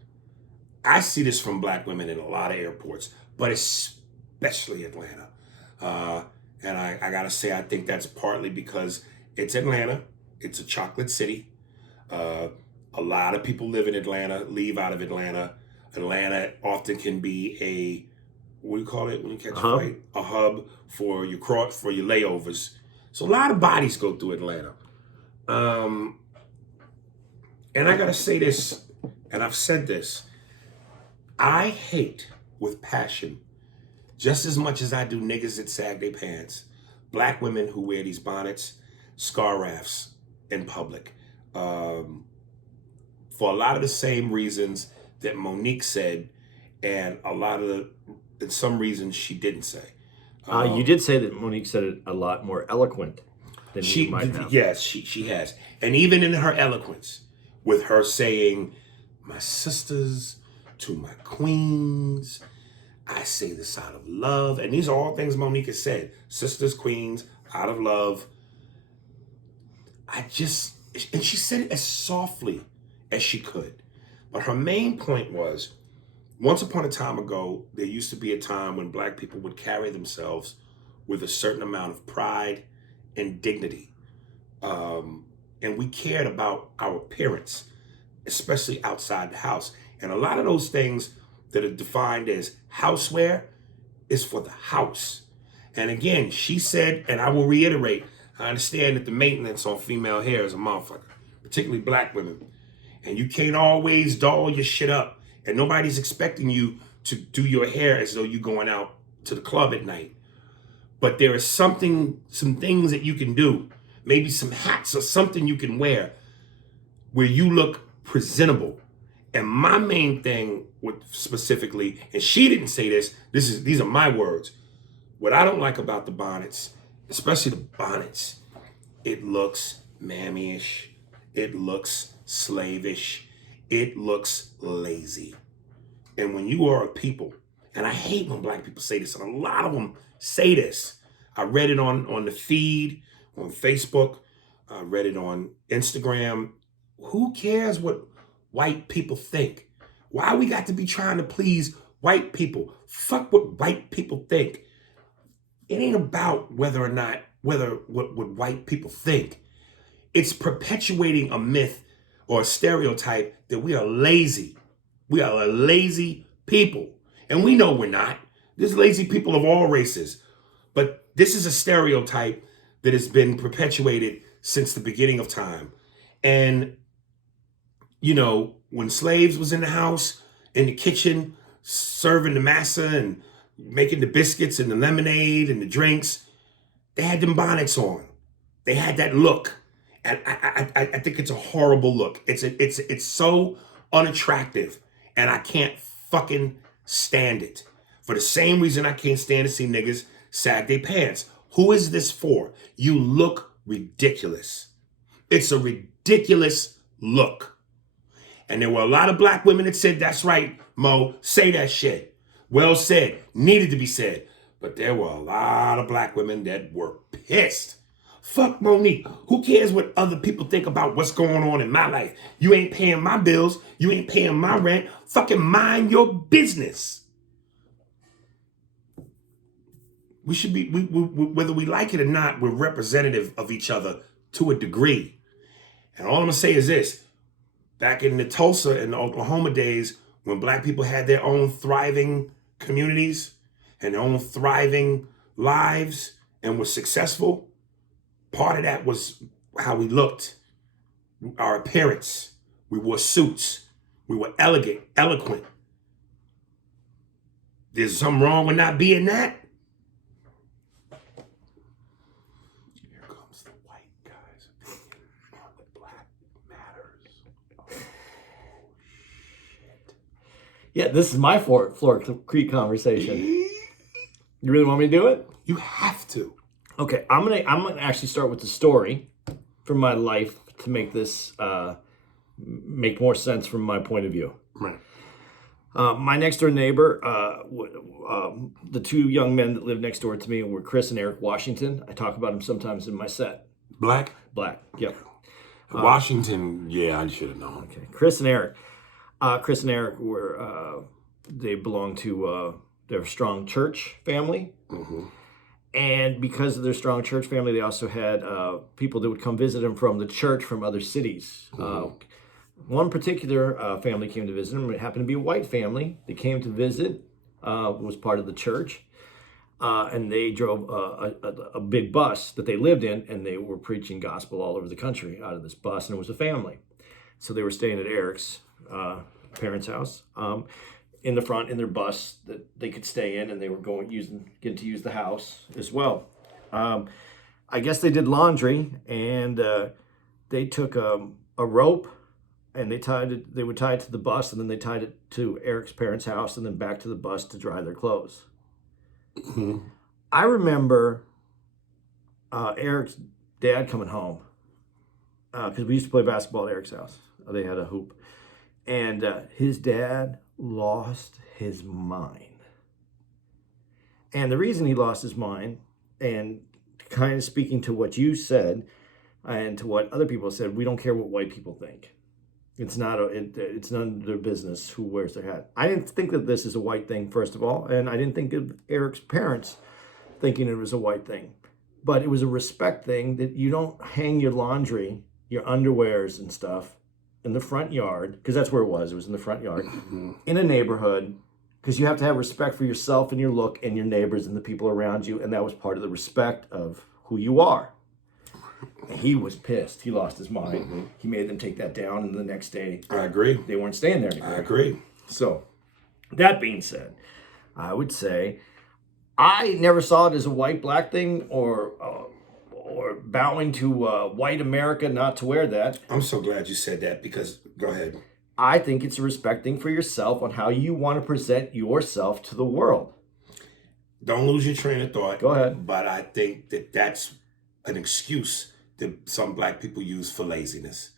I see this from black women in a lot of airports, but especially Atlanta. And I gotta say, I think that's partly because it's Atlanta. It's a chocolate city. A lot of people live in Atlanta, leave out of Atlanta. Atlanta often can be a, what do you call it when you catch a flight? A hub for your layovers. So a lot of bodies go through Atlanta. And I gotta say this, and I've said this, I hate with passion, just as much as I do niggas that sag their pants, black women who wear these bonnets, scarves in public. For a lot of the same reasons that Monique said, and and some reasons she didn't say. You did say that Monique said it a lot more eloquent than you might have. Yes, she has. And even in her eloquence, with her saying, my sisters to my queens, I say this out of love. And these are all things Monique has said. Sisters, queens, out of love. And she said it as softly as she could. But her main point was, once upon a time ago, there used to be a time when black people would carry themselves with a certain amount of pride and dignity. And we cared about our appearance, especially outside the house. And a lot of those things that are defined as housewear is for the house. And again, she said, and I will reiterate, I understand that the maintenance on female hair is a motherfucker, particularly black women. And you can't always doll your shit up. And nobody's expecting you to do your hair as though you're going out to the club at night. But there is some things that you can do, maybe some hats or something you can wear where you look presentable. And my main thing with specifically, and she didn't say this, these are my words. What I don't like about the bonnets, especially the bonnets, it looks mammy-ish, it looks slavish, it looks lazy. And when you are a people, and I hate when black people say this, and a lot of them say this. I read it on the feed, on Facebook, I read it on Instagram. Who cares what white people think? Why we got to be trying to please white people? Fuck what white people think. It ain't about whether or not, what white people think. It's perpetuating a myth or a stereotype that we are lazy. We are a lazy people. And we know we're not. There's lazy people of all races. But this is a stereotype that has been perpetuated since the beginning of time. And, you know, when slaves was in the house, in the kitchen, serving the massa and making the biscuits and the lemonade and the drinks, they had them bonnets on. They had that look. And I think it's a horrible look. It's so unattractive. And I can't fucking stand it. For the same reason I can't stand to see niggas sag their pants. Who is this for? You look ridiculous. It's a ridiculous look. And there were a lot of black women that said, that's right, Mo, say that shit. Well said, needed to be said. But there were a lot of black women that were pissed. Fuck Monique. Who cares what other people think about what's going on in my life? You ain't paying my bills. You ain't paying my rent. Fucking mind your business. We should be, whether we like it or not, we're representative of each other to a degree. And all I'm gonna say is this. Back in the Tulsa and the Oklahoma days, when black people had their own thriving communities and their own thriving lives and were successful, part of that was how we looked, our appearance. We wore suits. We were elegant, eloquent. There's something wrong with not being that? Here comes the white guy's opinion on the Black Matters. Oh, shit. Yeah, this is my Floor Creek conversation. You really want me to do it? You have to. Okay, I'm gonna actually start with the story from my life to make this make more sense from my point of view. Right. My next door neighbor, the two young men that lived next door to me were Chris and Eric Washington. I talk about them sometimes in my set. Black? Black, yep. Washington, yeah, I should have known. Okay, Chris and Eric. Chris and Eric were, they belonged to their strong church family. Mm-hmm. And because of their strong church family, they also had people that would come visit them from the church from other cities. Mm-hmm. One particular family came to visit them. It happened to be a white family. They came to visit, was part of the church. And they drove a big bus that they lived in, and they were preaching gospel all over the country out of this bus, and it was a family. So they were staying at Eric's parents' house. In the front, in their bus that they could stay in, and they were getting to use the house as well. I guess they did laundry, and they took a rope, and they would tie it to the bus, and then they tied it to Eric's parents' house, and then back to the bus to dry their clothes. Mm-hmm. I remember Eric's dad coming home because we used to play basketball at Eric's house. They had a hoop, and his dad lost his mind. And the reason he lost his mind, and kind of speaking to what you said and to what other people said, we don't care what white people think. It's none of their business who wears their hat. I didn't think that this is a white thing, first of all, and I didn't think of Eric's parents thinking it was a white thing. But it was a respect thing that you don't hang your laundry, your underwears and stuff in the front yard, because that's where it was in the front yard, in a neighborhood, because you have to have respect for yourself and your look and your neighbors and the people around you, and that was part of the respect of who you are. And he was pissed. He lost his mind. Mm-hmm. He made them take that down, and the next day, I agree. They weren't staying there anymore. I agree. So, that being said, I would say I never saw it as a white-black thing or bowing to white America not to wear that. I'm so glad you said that because, go ahead. I think it's a respecting for yourself on how you want to present yourself to the world. Don't lose your train of thought. Go ahead. But I think that that's an excuse that some black people use for laziness.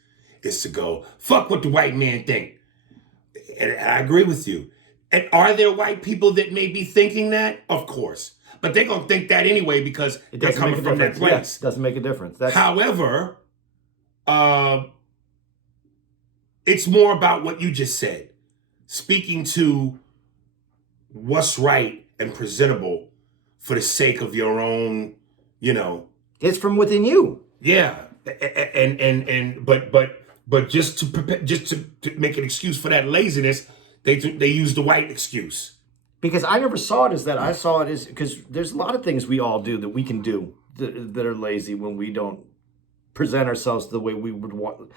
Is to go, fuck what the white man think. And I agree with you. And are there white people that may be thinking that? Of course. But they're going to think that anyway because they're coming from that place. Yes, doesn't make a difference. However, it's more about what you just said. speaking to what's right and presentable for the sake of your own, It's from within you. yeah, but just to prepare, just to make an excuse for that laziness, they use the white excuse. Because I never saw it as that. I saw it as, because there's a lot of things we all do that we can do that are lazy when we don't present ourselves the way we would want.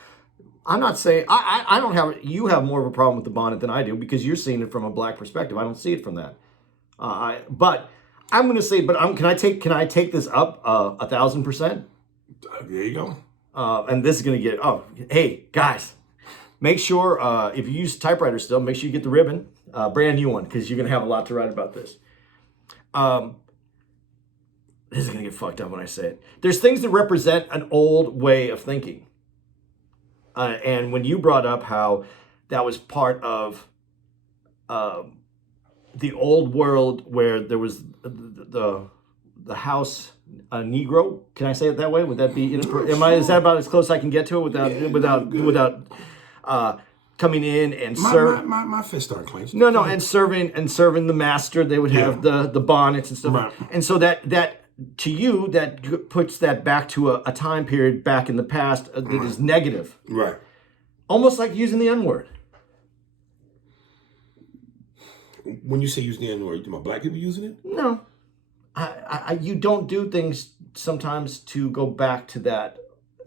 I'm not saying, I don't have, you have more of a problem with the bonnet than I do because you're seeing it from a black perspective. I don't see it from that. But I'm going to say, can I take this up 1,000%? There you go. And this is going to get, hey, guys, make sure, if you use typewriter still, make sure you get the ribbon, brand new one, because you're going to have a lot to write about this. This is going to get fucked up when I say it. There's things that represent an old way of thinking. And when you brought up how that was part of the old world where there was the house Negro, can I say it that way? Would that be is that about as close as I can get to it without coming in and serving? My fist aren't clenched. No, and serving the master. They would have the bonnets and stuff, right. And so that to you that puts that back to a time period back in the past that is negative, right? Almost like using the N-word. When you say use the N-word, you talking about black people using it? No, you don't do things sometimes to go back to that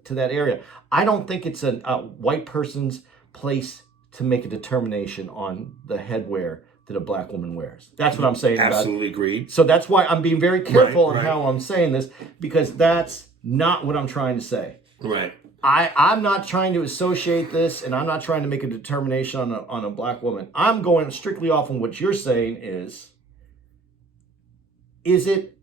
area. I don't think it's a white person's place to make a determination on the headwear that a black woman wears. That's what I'm saying. Absolutely agreed. So that's why I'm being very careful on right. how I'm saying this, because that's not what I'm trying to say. Right. I'm not trying to associate this, and I'm not trying to make a determination on a black woman. I'm going strictly off on what you're saying is it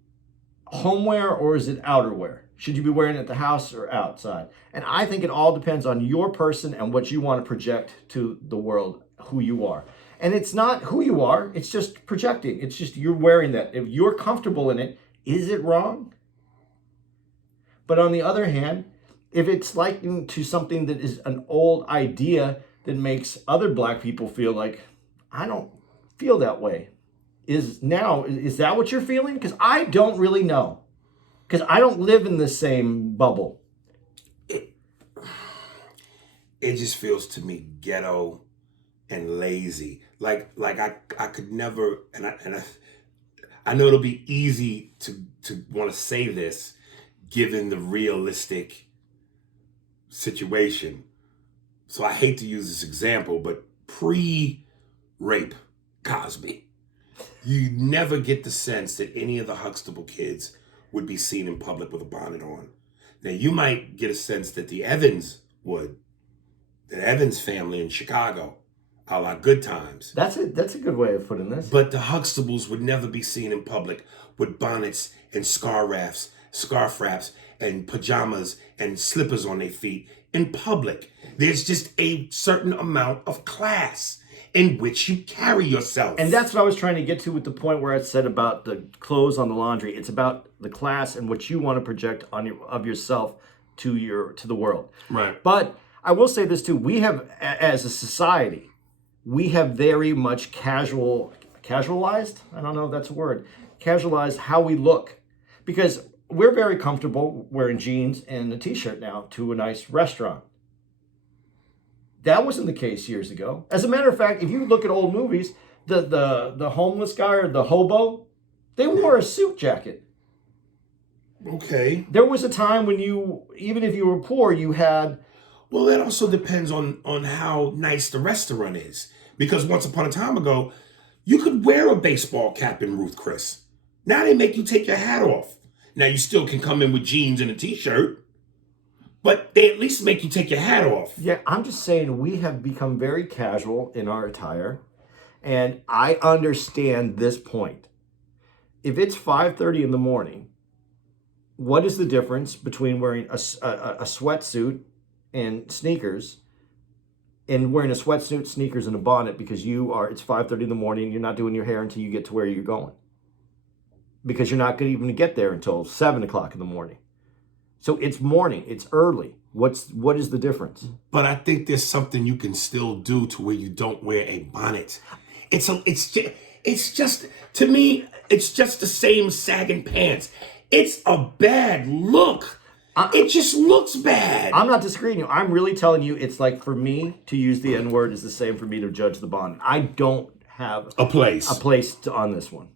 homeware or is it outerwear? Should you be wearing it at the house or outside? And I think it all depends on your person and what you want to project to the world, who you are. And it's not who you are, it's just projecting. It's just you're wearing that. If you're comfortable in it, is it wrong? But on the other hand, if it's likened to something that is an old idea that makes other black people feel like, I don't feel that way. Is that what you're feeling? Because I don't really know. Because I don't live in the same bubble. It just feels to me ghetto and lazy. Like I could never, and I know it'll be easy to want to say this given the realistic situation. So I hate to use this example, but pre-rape Cosby, you never get the sense that any of the Huxtable kids would be seen in public with a bonnet on. Now you might get a sense that the Evans would, the Evans family in Chicago, a la Good Times. That's a good way of putting this. But the Huxtables would never be seen in public with bonnets and scarf wraps and pajamas and slippers on their feet in public. There's just a certain amount of class in which you carry yourself. And that's what I was trying to get to with the point where I said about the clothes on the laundry. It's about the class and what you want to project of yourself to the world. Right. But I will say this too. We have, as a society, we have very much casualized, I don't know if that's a word, casualized how we look. Because we're very comfortable wearing jeans and a t-shirt now to a nice restaurant. That wasn't the case years ago. As a matter of fact, if you look at old movies, the homeless guy or the hobo, they wore a suit jacket. Okay. There was a time when even if you were poor, you had... Well, that also depends on how nice the restaurant is. Because once upon a time ago, you could wear a baseball cap in Ruth Chris. Now they make you take your hat off. Now you still can come in with jeans and a t-shirt, but they at least make you take your hat off. Yeah, I'm just saying we have become very casual in our attire, and I understand this point. If it's 5:30 in the morning, what is the difference between wearing a sweatsuit and sneakers and wearing a sweatsuit, sneakers, and a bonnet because it's 5:30 in the morning, you're not doing your hair until you get to where you're going? Because you're not going to even get there until 7 o'clock in the morning. So it's morning. It's early. What is the difference? But I think there's something you can still do to where you don't wear a bonnet. It's just to me, it's just the same sagging pants. It's a bad look. It just looks bad. I'm not disagreeing with you. I'm really telling you, it's like for me to use the N-word is the same for me to judge the bonnet. I don't have a place on this one.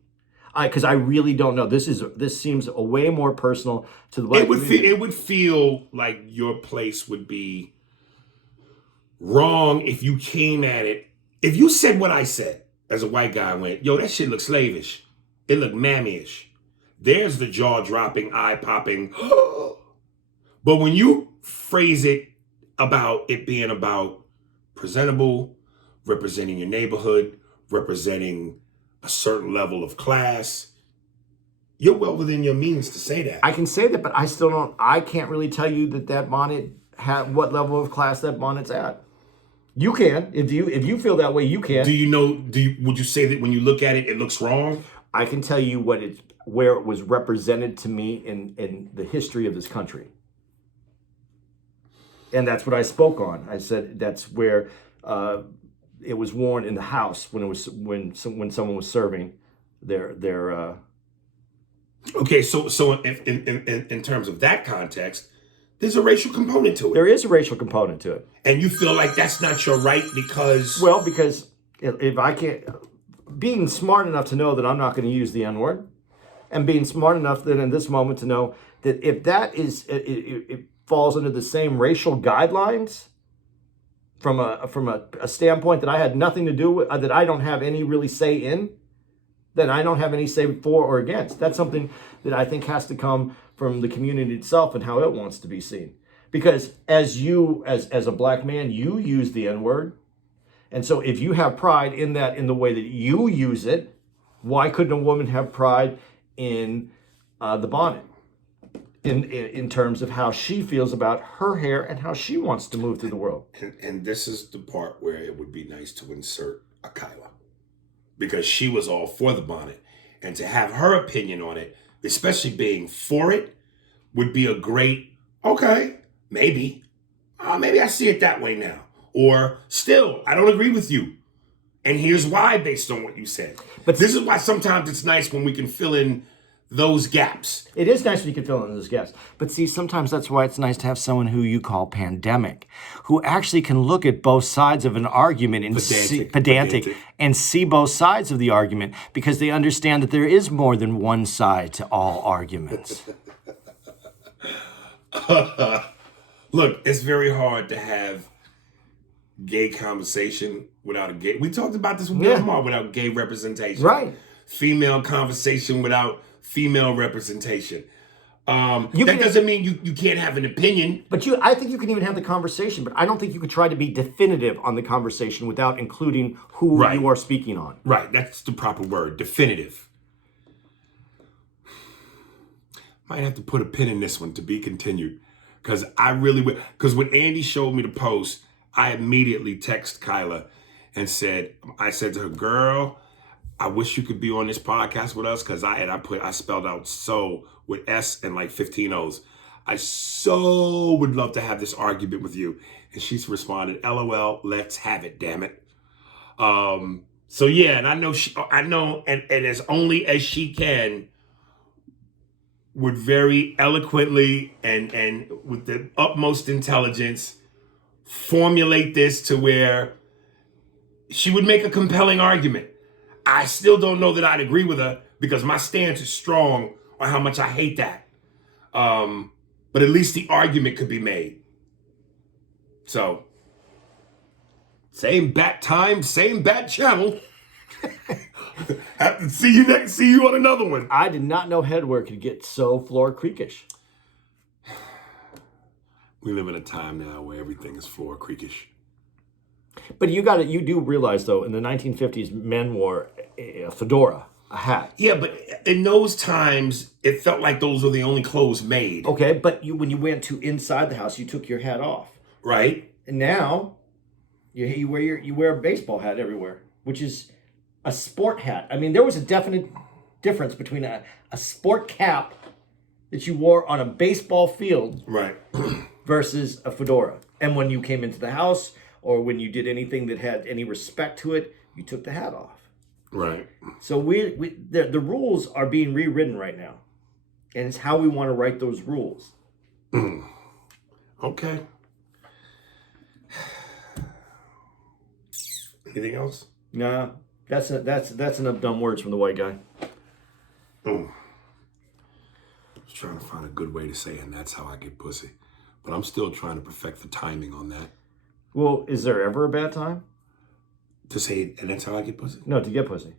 Because I really don't know. This seems a way more personal to the black community. It would feel like your place would be wrong if you came at it. If you said what I said as a white guy, I went, yo, that shit looks slavish. It looked mammy-ish. There's the jaw-dropping, eye-popping. But when you phrase it about it being about presentable, representing your neighborhood, representing a certain level of class, you're well within your means to say that. I can say that, but I can't really tell you that bonnet what level of class that bonnet's at. You can. If you feel that way, you can. Would you say that when you look at it, it looks wrong? I can tell you where it was represented to me in the history of this country. And that's what I spoke on. I said that's where it was worn in the house when someone was serving their. Okay, so in terms of that context, there's a racial component to it. There is a racial component to it, and you feel like that's not your right because if I can't, being smart enough to know that I'm not going to use the N-word, and being smart enough that in this moment to know that if that is it falls under the same racial guidelines from a standpoint that I had nothing to do with, that I don't have any really say in, then I don't have any say for or against. That's something that I think has to come from the community itself and how it wants to be seen. Because as a black man, you use the N-word. And so if you have pride in that, in the way that you use it, why couldn't a woman have pride in the bonnet? In terms of how she feels about her hair and how she wants to move through the world. And this is the part where it would be nice to insert a Kyla. Because she was all for the bonnet. And to have her opinion on it, especially being for it, would be a great, okay, maybe I see it that way now. Or still, I don't agree with you. And here's why based on what you said. But this is why sometimes it's nice when we can fill in those gaps. It is nice when you can fill in those gaps. But see, sometimes that's why it's nice to have someone who you call pandemic, who actually can look at both sides of an argument and pedantic and see both sides of the argument, because they understand that there is more than one side to all arguments. Look, it's very hard to have gay conversation without a gay. We talked about this with Bill Maher, without gay representation. Right. Female conversation without female representation. That doesn't mean you can't have an opinion. But I think you can even have the conversation, but I don't think you could try to be definitive on the conversation without including who you are speaking on. Right, that's the proper word, definitive. Might have to put a pin in this one to be continued. Because when Andy showed me the post, I immediately texted Kyla and I said to her, girl, I wish you could be on this podcast with us, because I spelled out so with S and like 15 O's. I so would love to have this argument with you. And she's responded, LOL, let's have it, damn it. So yeah, and I know, and as only as she can, would very eloquently and with the utmost intelligence formulate this to where she would make a compelling argument. I still don't know that I'd agree with her, because my stance is strong on how much I hate that. But at least the argument could be made. So, same bat time, same bat channel. Have to see you on another one. I did not know headwear could get so floor creakish. We live in a time now where everything is floor creakish. But you do realize, though, in the 1950s, men wore a fedora, a hat. Yeah, but in those times, it felt like those were the only clothes made. Okay, but when you went to inside the house, you took your hat off. Right. And now, you wear a baseball hat everywhere, which is a sport hat. I mean, there was a definite difference between a sport cap that you wore on a baseball field Right. versus a fedora. And when you came into the house or when you did anything that had any respect to it, you took the hat off. Right. So the rules are being rewritten right now. And it's how we want to write those rules. Okay. Anything else? Nah, that's enough dumb words from the white guy. I was trying to find a good way to say, and that's how I get pussy. But I'm still trying to perfect the timing on that. Well, is there ever a bad time? To say, and that's how I get pussy? No, to get pussy.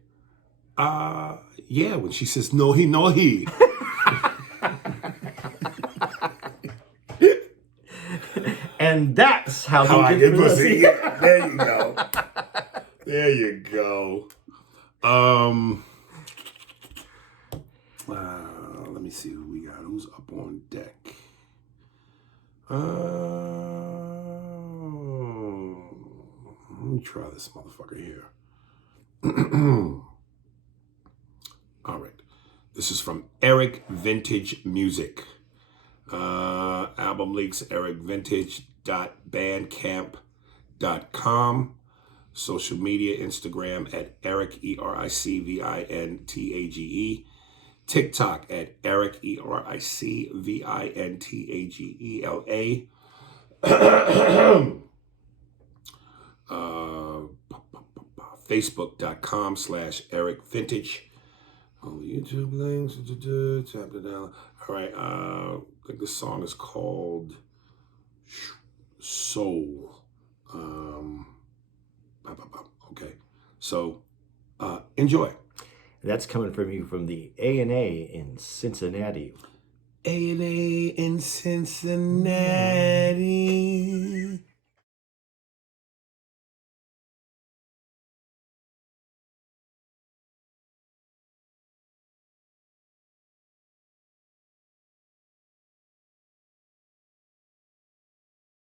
Yeah, when she says, no, he, no, he. And that's how I he get gets pussy. pussy. Yeah, there you go. There you go. Let me see who we got. Who's up on deck? Let me try this motherfucker here. All right. This is from Eric Vintage Music. Album leaks ericvintage.bandcamp.com. Social media, Instagram at Eric, ERICVINTAGE. TikTok at Eric, ERICVINTAGELA. Facebook.com/Eric Vintage. On YouTube links, tap it down. All right, I think the song is called Soul. Okay, so enjoy. That's coming from you from the A&A in Cincinnati. A&A in Cincinnati.